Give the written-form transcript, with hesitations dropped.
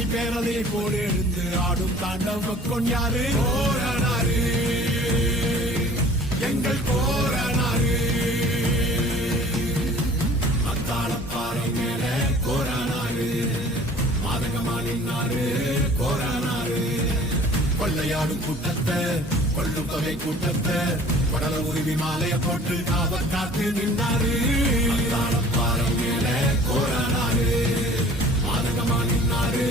ஆவணி பேரலை போல் எழுந்து ஆடும் தாண்டவ கொண்டாரு கோரணாரு எங்கள் கோரணாரு அத்தாளப்பாறை மேல கோரணாரு மாதங்கமா நின்னாரு கோரணாரு கொள்ளையாடும் கூட்டத்தை கொள்ளும் தொகை கூட்டத்தை கடல உருவி மாலைய போட்டு காவ காத்து நின்னாரு அத்தாளப்பாறை மேல கோரணாரு மாதங்கமா நின்னாரு